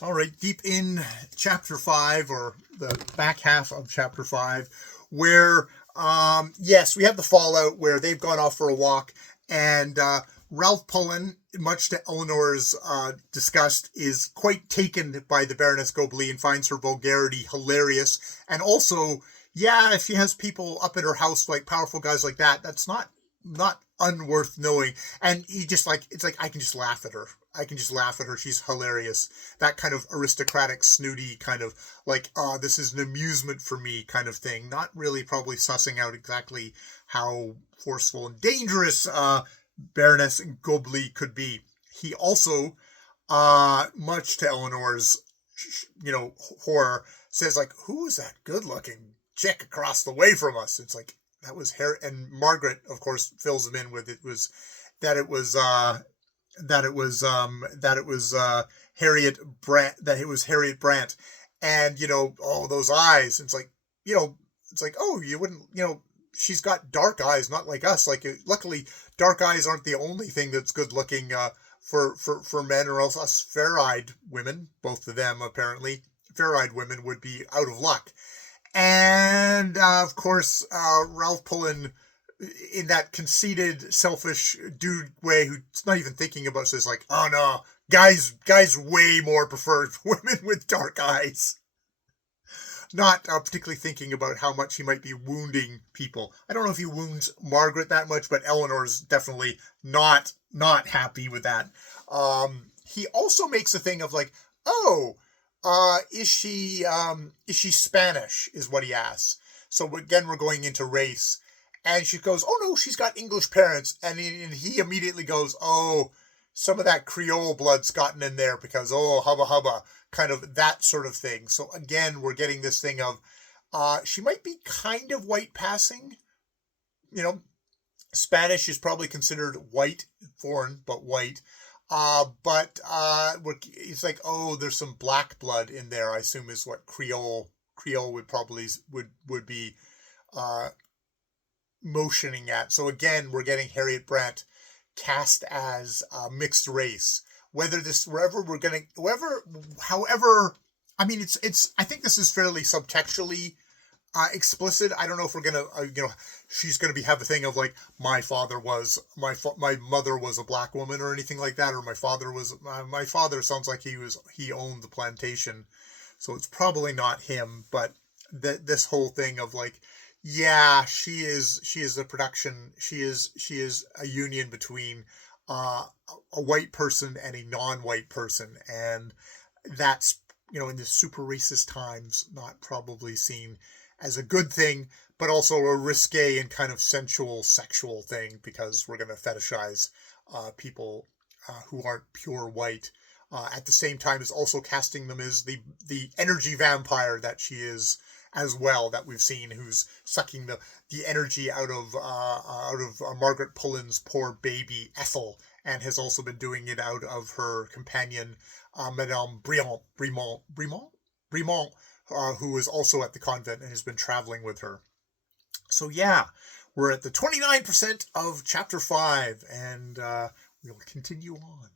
All right, deep in chapter 5, or the back half of chapter 5, where, yes, we have the fallout where they've gone off for a walk, and Ralph Pullen, much to Eleanor's disgust, is quite taken by the Baroness Gobley and finds her vulgarity hilarious. And also, yeah, if she has people up at her house, like powerful guys like that, that's not unworth knowing. And he just like, it's like, I can just laugh at her. I can just laugh at her. She's hilarious. That kind of aristocratic, snooty kind of like, this is an amusement for me kind of thing. Not really probably sussing out exactly how forceful and dangerous Baroness Gobley could be. He also, much to Eleanor's, horror, says like, who is that good-looking chick across the way from us? It's like, that was Harry, and Margaret, of course, fills him in with it was Harriet Brant, that it was Harriet Brant, and those eyes. It's like, oh, you wouldn't, she's got dark eyes, not like us. Like, luckily, dark eyes aren't the only thing that's good looking for men, or else us fair-eyed women, both of them apparently, fair-eyed women would be out of luck. And, of course, Ralph Pullen, in that conceited, selfish dude way, who's not even thinking about this, like, oh no, guys way more prefer women with dark eyes. Not particularly thinking about how much he might be wounding people. I don't know if he wounds Margaret that much, but Eleanor's definitely not happy with that. He also makes a thing of like, oh, is she Spanish, is what he asks. So again, we're going into race. And she goes, oh no, she's got English parents. And he immediately goes, oh, some of that Creole blood's gotten in there because, oh, hubba hubba, kind of that sort of thing. So again, we're getting this thing of, she might be kind of white passing. Spanish is probably considered white, foreign, but white. But it's like, oh, there's some black blood in there, I assume is what Creole would probably would be motioning at. So again, we're getting Harriet Brant cast as mixed race. However, I mean, it's. I think this is fairly subtextually explicit. I don't know if we're gonna, she's gonna have a thing of like, my mother was a black woman or anything like that, or my father sounds like he owned the plantation, so it's probably not him. But this whole thing of like, yeah, she is a production. She is a union between a white person and a non-white person, and that's, in the super racist times, not probably seen as a good thing, but also a risque and kind of sensual, sexual thing, because we're going to fetishize people who aren't pure white. At the same time as also casting them as the energy vampire that she is as well, that we've seen, who's sucking the energy out of Margaret Pullen's poor baby Ethel, and has also been doing it out of her companion, Madame Brimont, who is also at the convent and has been traveling with her. So yeah, we're at the 29% of chapter 5, and we'll continue on.